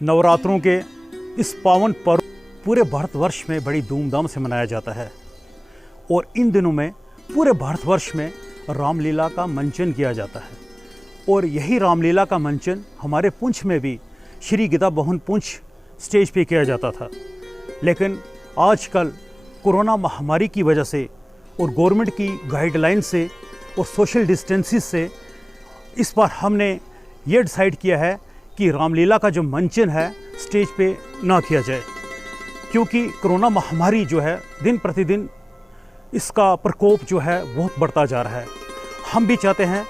नवरात्रों के इस पावन पर्व पूरे भारतवर्ष में बड़ी धूमधाम से मनाया जाता है और इन दिनों में पूरे भारतवर्ष में रामलीला का मंचन किया जाता है। और यही रामलीला का मंचन हमारे पुंछ में भी श्री गीता भवन पुंछ स्टेज पे किया जाता था। लेकिन आजकल कोरोना महामारी की वजह से और गवर्नमेंट की गाइडलाइन से और सोशल डिस्टेंसिस से इस बार हमने ये डिसाइड किया है कि रामलीला का जो मंचन है स्टेज पे ना किया जाए, क्योंकि कोरोना महामारी जो है दिन प्रतिदिन इसका प्रकोप जो है बहुत बढ़ता जा रहा है। हम भी चाहते हैं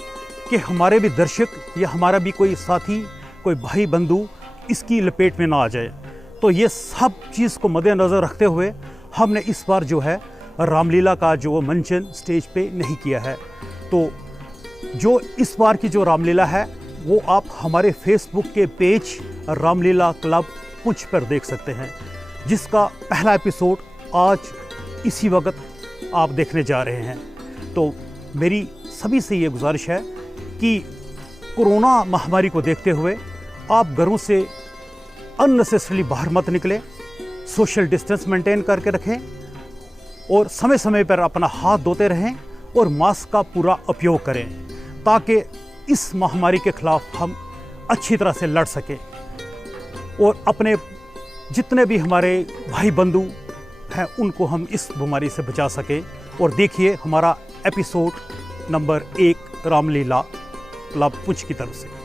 कि हमारे भी दर्शक या हमारा भी कोई साथी, कोई भाई बंधु इसकी लपेट में ना आ जाए। तो ये सब चीज़ को मद्देनज़र रखते हुए हमने इस बार जो है रामलीला का जो मंचन स्टेज पे नहीं किया है। तो जो इस बार की जो रामलीला है वो आप हमारे फेसबुक के पेज रामलीला क्लब पुंछ पर देख सकते हैं, जिसका पहला एपिसोड आज इसी वक्त आप देखने जा रहे हैं। तो मेरी सभी से ये गुजारिश है कि कोरोना महामारी को देखते हुए आप घरों से अननेसेसरली बाहर मत निकलें, सोशल डिस्टेंस मेंटेन करके रखें और समय समय पर अपना हाथ धोते रहें और मास्क का पूरा उपयोग करें, ताकि इस महामारी के खिलाफ हम अच्छी तरह से लड़ सकें और अपने जितने भी हमारे भाई बंधु हैं उनको हम इस बीमारी से बचा सकें। और देखिए हमारा episode number 1 Ramlila club Poonch की तरफ से।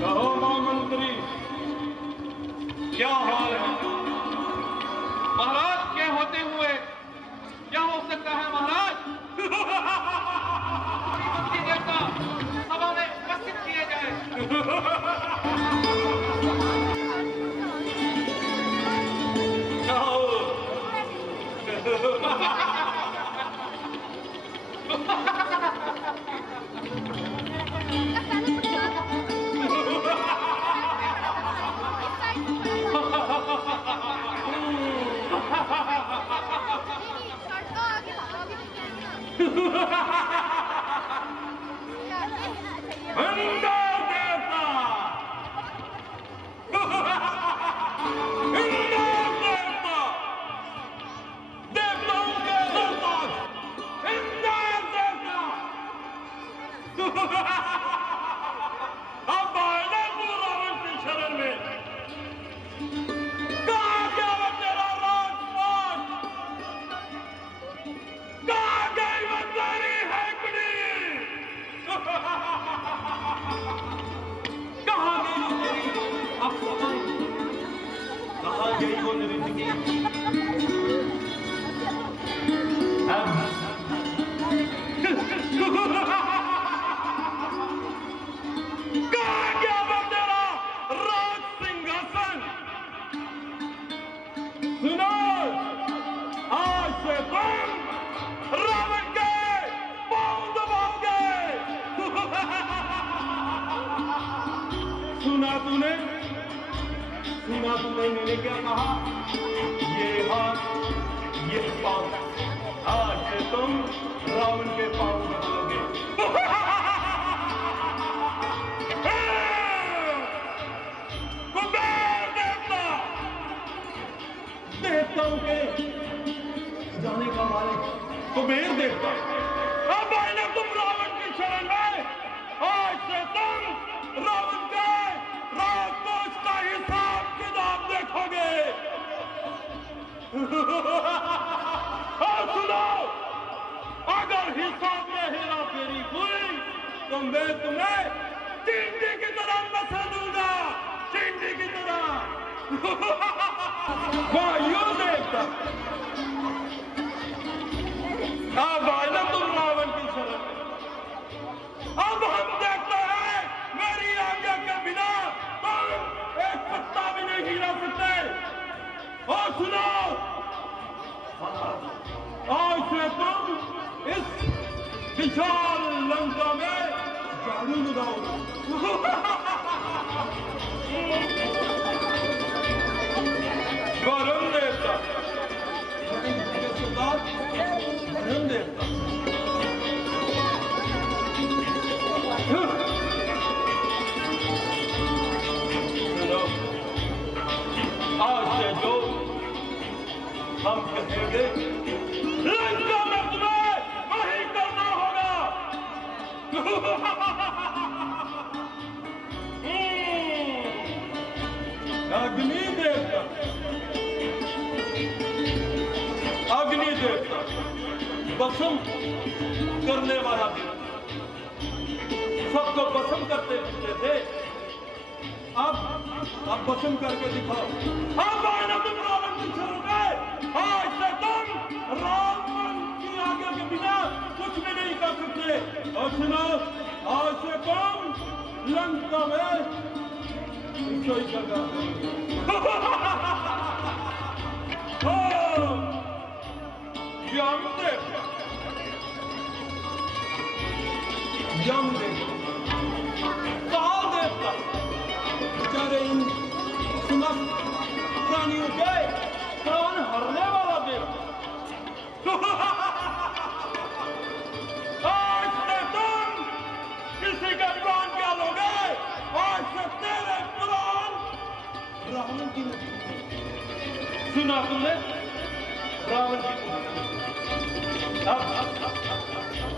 कहो महामंत्री, क्या हाल है? महाराज के होते हुए क्या हो सकता है महाराज? मुक्ति देवता सभा में उपस्थित किए जाए। सुना तूने मैंने क्या कहा? ये हाथ, ये पांव, आज से तुम रावण के पांव दबाओगे। कुबेर देवता, देवताओं के जाने का मालिक कुबेर देवता, अब आए ना तुम रावण की शरण में। आज से तुम रावण का राजकोष का हिसाब किताब देखोगे। और सुनो, अगर हिसाब में हेरा फेरी हुई तो मैं तुम्हें चिंटी की तरह नसा दूंगा, चिंटी की तरह। वायु देवता, अब आए ना तुम रावण की शरण में। अब हम देखते हैं मेरी आज्ञा के बिना तुम एक पत्ता भी नहीं हिला सकते। और सुनो, आज से तुम इस विशाल लंका में जादू लगाओगे। वरुण देवता, वरुण देवता, आज से जो हम कहेंगे लंका में तुम्हें वही करना होगा। अग्नि देवता, अग्नि देवता, भस्म करने वाला देवता, सबको भस्म करते थे। अब भस्म करके दिखाओ। अब आए ना तुम रावण की शरण में। आज से तुम रावण की आज्ञा के बिना कुछ भी नहीं कर सकते। और सुनो, आज से तुम लंका में कोई जगह यमदेव, यमदेव, काल देवता, बेचारे इन समस्त प्राणियों के प्राण हरने वाला देवता। आज से तुम किसी के प्राण क्या लोगे? आज से तेरे प्राण रावण की नहीं। सुना तुमने? रावण की। अब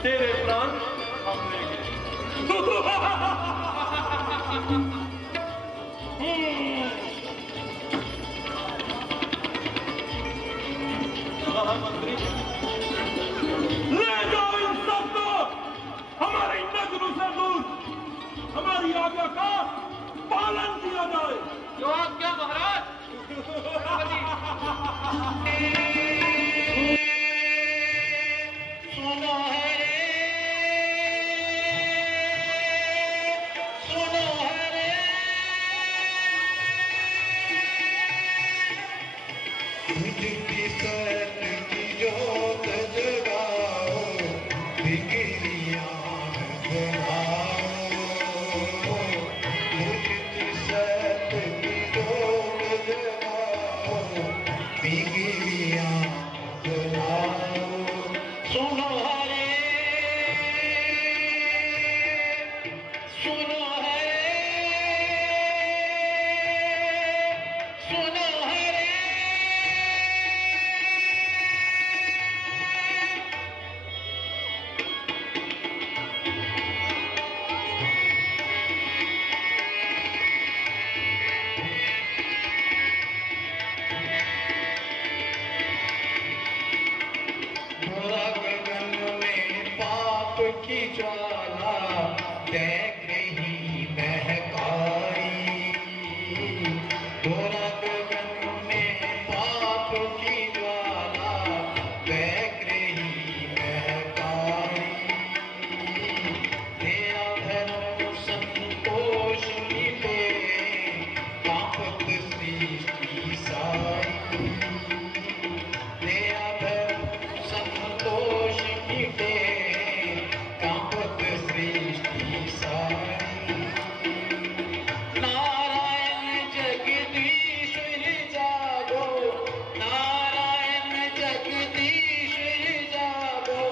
तेरे प्राण हम लेंगे। महामंत्री, ले जाओ इन सबको हमारे नजरों से दूर। हमारी आज्ञा का पालन किया जाए। जो आज्ञा महाराज। सुनो है रे, सुनो है रे, बुझती सत की जोत जगाओ, बिगड़ियां बनाओ, बुझती सत की जोत जगाओ, बिगड़ियां बनाओ। सुनो हरे, सुनो हरे, सुनो हरे, गोरा गगन में पाप की ज्वाला देख रही महकाई, गोरा गगन में पाप की ज्वाला देख रही महकाई, तेरा धर्म संतोष मिटे कांपत सृष्टि सारी, तेरा धर्म संतोष मिटे कांपत सृष्टि सारी। नारायण जगदीश्वर जागो, नारायण जगदीश्वर जागो,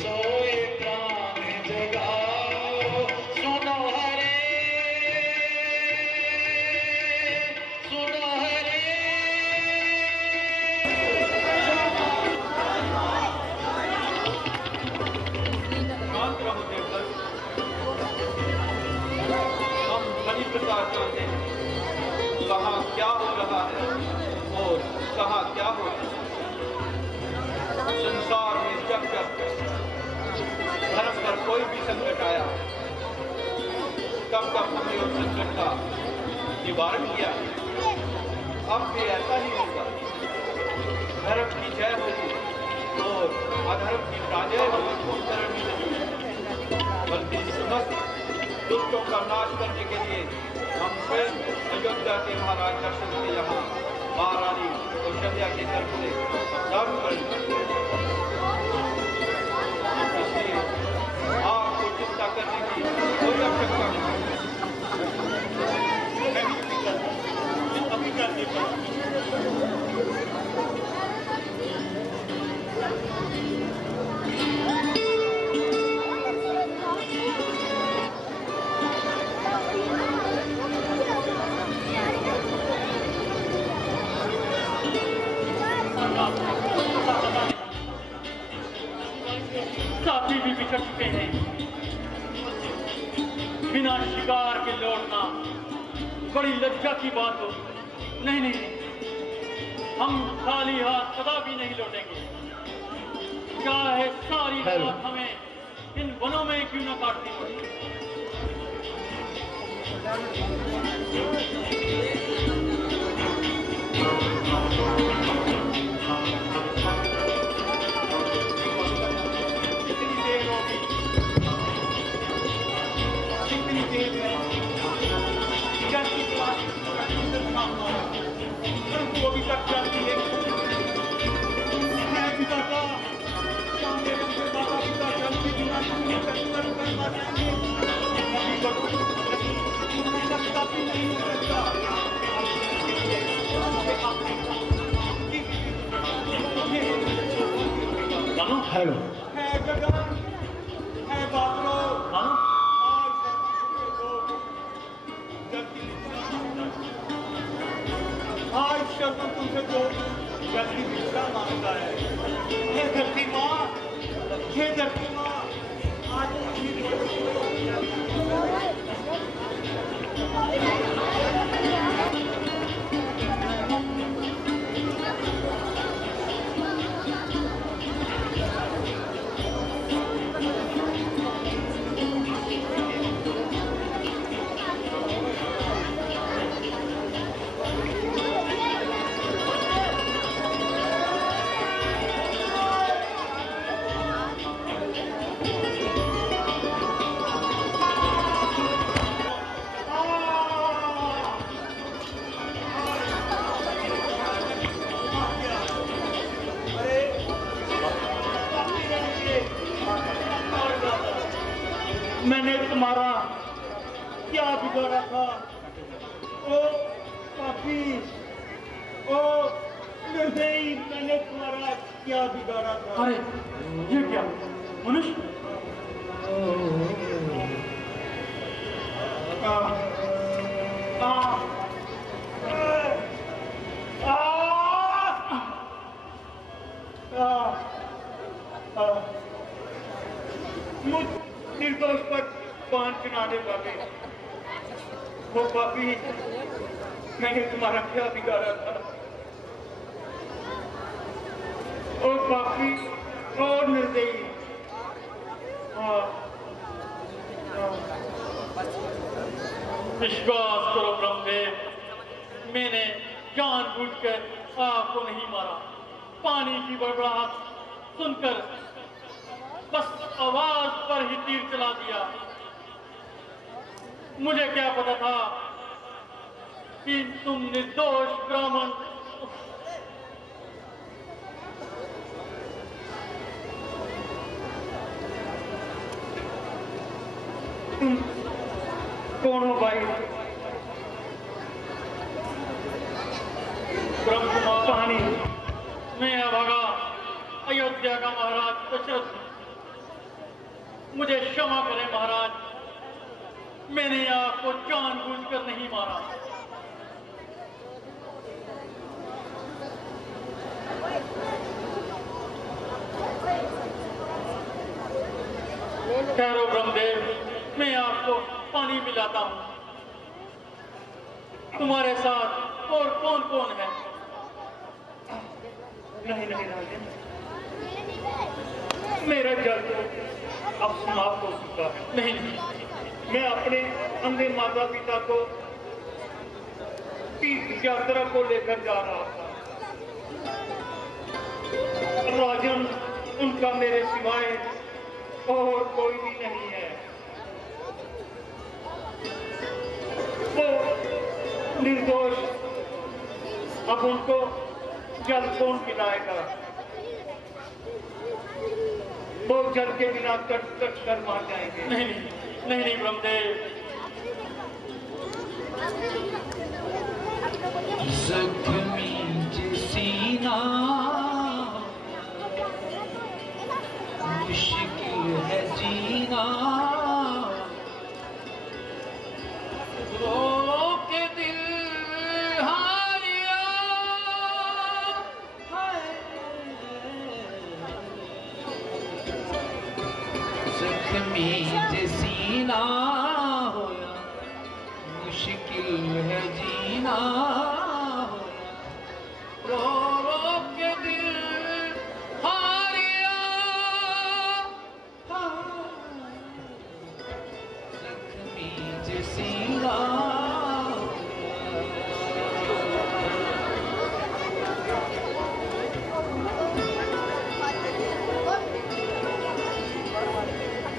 सोए प्राण जगाओ। सुनो हरे, सुनो हरे, शांत रहो देवदत्त। हम बलि प्रकार जानते हैं कहाँ क्या हो रहा है और कहाँ क्या हो रहा है। संसार में जब जब धर्म पर कोई भी संकट आया तब तब हमने उस संकट का निवारण किया। अब भी ऐसा ही होगा। धर्म की जय होगी और अधर्म की पराजय होगी। करण ही नहीं बल्कि समस्त दुष्टों का नाश करने के लिए हम स्वयं अयोध्या के महाराज दर्शन से यहाँ महारानी कौशल्या के तरफ से दारू करेंगे। इसलिए आपको चिंता करने की कोई आवश्यकता नहीं। अभी करने पर साथी भी बिछड़ चुके हैं। बिना शिकार के लौटना बड़ी लज्जा की बात हो। नहीं नहीं, हम खाली हाथ सदा भी नहीं लौटेंगे। चाहे सारी रात हमें इन वनों में क्यों न काटनी पड़े। कितनी देर होगी, कितनी देर में जल्दी वो भी तक जाती है। मैं पिता का मेरे माता पिता जल्दी बिना कर पाएंगे। काफी नहीं हो सकता। हेलो, है गगन, है बाबरो, आज शर्म तुमसे तो जल्दी विश्राम मांगता है। हे धरती माँ, हे धरती माँ, आज मैंने तुम्हारा क्या बिगाड़ा था? ओ पापी, ओ निर्दयी, मैंने तुम्हारा क्या बिगाड़ा था? अरे ये क्या मनुष्य? आ, आ, मुझ निर्दोष पर पान चढ़ाने वाले वो पापी, मैंने तुम्हारा क्या बिगाड़ा था? ओ पापी, ओ निर्दयी, विश्वास करो ब्रह्मदेव, मैंने जानबूझकर आपको नहीं मारा। पानी की बड़बड़ाहट सुनकर बस आवाज पर ही तीर चला दिया। मुझे क्या पता था कि तुम निर्दोष ब्राह्मण तुम कौन हो भाई? ब्रह्मकुमार, पानी, मैं अभागा अयोध्या का महाराज दशरथ हूं। मुझे क्षमा करें महाराज, मैंने आपको जानबूझकर नहीं मारा। ठहरो ब्रह्मदेव, मैं आपको पानी पिलाता हूं। तुम्हारे साथ और कौन कौन है? नहीं नहीं राजन, मेरा जल तो अब समाप्त हो चुका है। नहीं, मैं अपने अंधे माता पिता को तीर्थ यात्रा को लेकर जा रहा था। राजन, उनका मेरे सिवाय और कोई भी नहीं है। वो निर्दोष, अब उनको जल कौन पिलाएगा? वो जल के बिना कट कट कर मार जाएंगे। नहीं, नहीं, नहीं ब्रह्मदेव, जख्मी सीना मुश्किल है जीना, रो के दिल हारिया है। जख्मी सीना होया मुश्किल है जीना, रो रो के दिल हारिया, जख्मी सीना।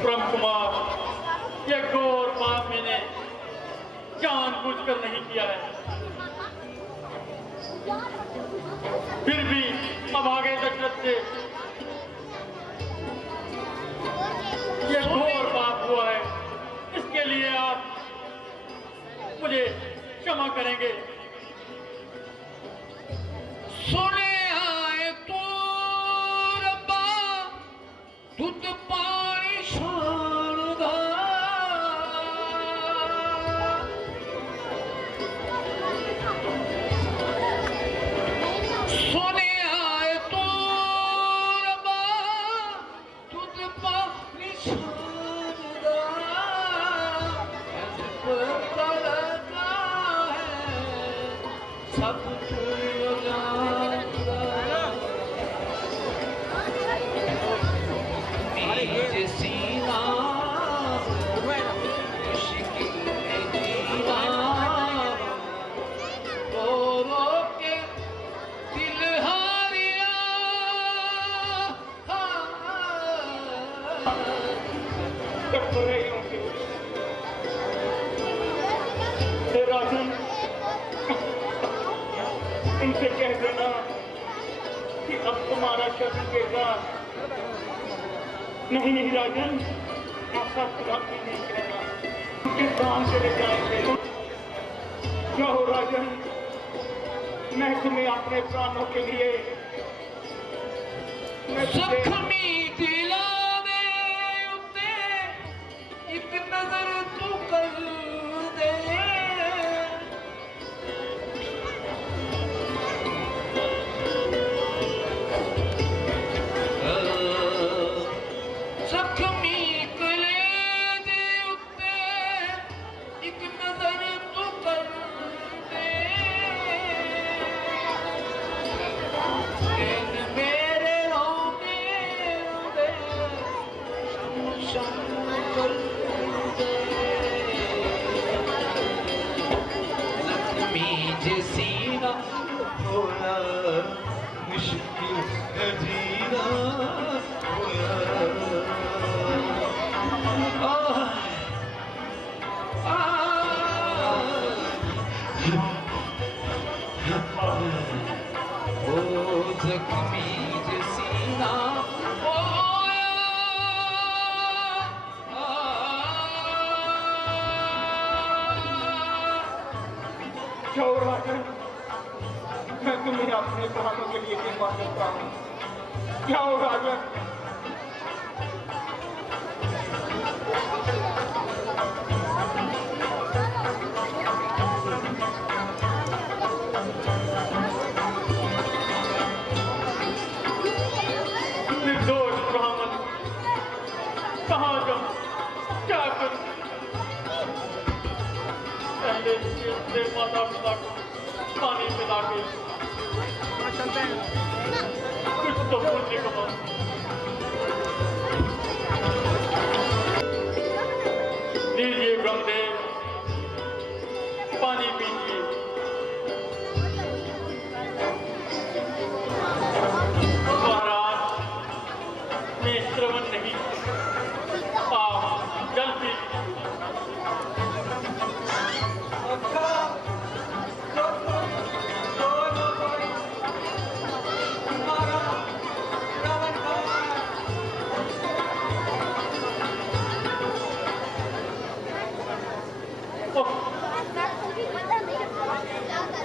ब्रह्मकुमार, यह घोर पाप मैंने जानबूझकर नहीं किया है। फिर भी अभागे दशरथ से यह घोर पाप हुआ है। इसके लिए आप मुझे क्षमा करेंगे। सुने आए तो रब्बा दूध पानी शानदा, सुने आए तो रब्बा दूध पानी शानदा, पता लगा है सब सीना मुश्किल है जीना, रो रो के दिल हारिया। राजन, उनसे कह देना कि अब तुम्हारा शब्द बेकार नहीं। नहीं राजन, ऐसा खुदा भी नहीं करेगा। उनके प्राण चले जाएंगे। जाओ राजन, मैं तुम्हें अपने प्राणों के लिए जख्मी दिलाने उते एक नजर तू कर दे। जख्मी कलेजे उते एक नजर तू कर दे। मेरे रोते दे शम कर दे। लक्ष्मी जैसी ना होना मुश्किल है जीना होया। ओ जख्मी जैसी ना होया। जाओ राजन, मैं तुम्हें अपने प्राणों के लिए कृपा करता हूँ। जाओ राजन। निर्दोष ब्राह्मण, कहाँ जाऊँ, क्या करूँ? पहले इसके माता पिता को पानी पिला के कुछ तो पुण्य कमाऊं। लीजिए ब्रह्मदेव, पानी पीजिए। महाराज, मैं श्रवण नहीं, आप जल पीजिए।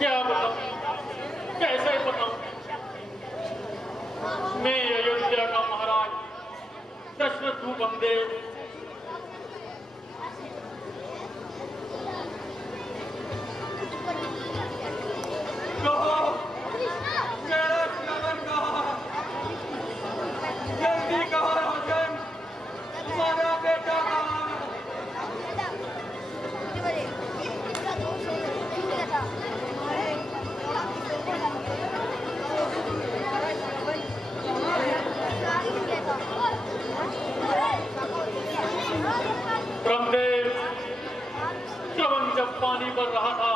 क्या बताऊं, कैसे बताऊं? मैं अयोध्या का महाराज दशरथ हूँ बंदेव। मेरा श्रवण कहा, जल्दी कहा राजन, तुम्हारा बेटा कहा। ब्रह्मदेव, श्रवण जब पानी भर रहा था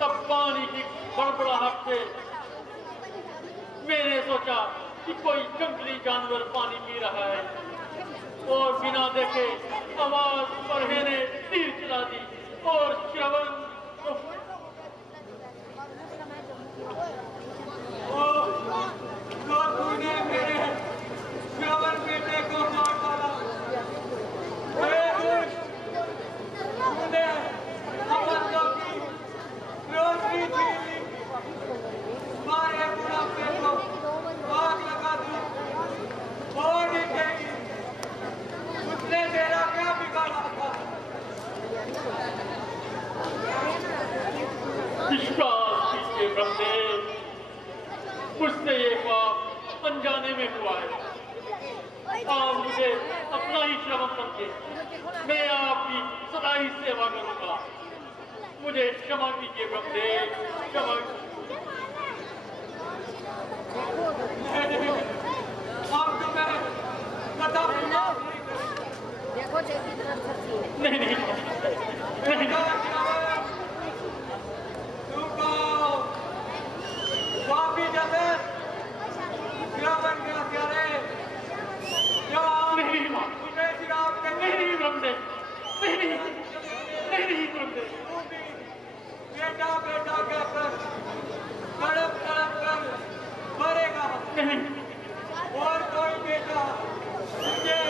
तब पानी की बड़बड़ाहट से मैंने सोचा कि कोई जंगली जानवर पानी पी रहा है और बिना देखे आवाज बढ़े ने तीर चला दी और श्रवण तूने मेरे श्रवण बेटे को मार डाला। तूने अमरलों की रोशनी छीन ली। मारे बुढ़ापे को आग लगा दी और देगी। उसने तेरा क्या बिगाड़ा था? विश्वास कीजिए ब्रह्मदेव, मुझसे ये बात अनजाने में हुआ है। आप मुझे अपना ही श्रवण समझे, मैं आपकी सदा ही सेवा करूंगा। मुझे क्षमा कीजिए ब्रह्मदेव, क्षमा आपको मैं पता नहीं नहीं वापी जैसे नहीं ब्रह्मदेव, नहीं ब्रह्मदेव। बेटा बेटा कहकर तड़प तड़प कर मरेगा नहीं, और कोई बेटा मुझे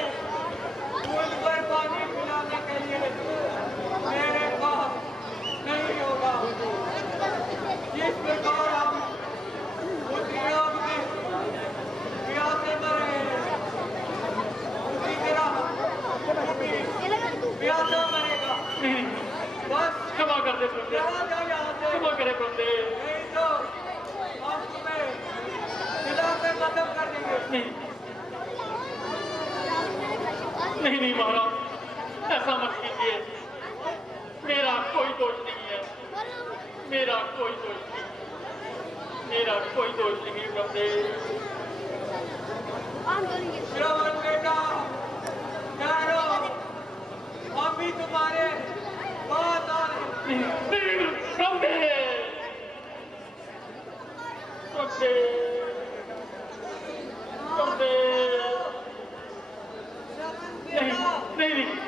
दे बंदे, क्षमा करे बंदे। नहीं नहीं महाराज, ऐसा मत कीजिए। मेरा कोई दोष नहीं है, मेरा कोई दोष नहीं, मेरा कोई दोष नहीं बंदे। बेटा यारो, हम भी तुम्हारे बहुत नहीं बंदे, बंदे, बंदे, नहीं नहीं नहीं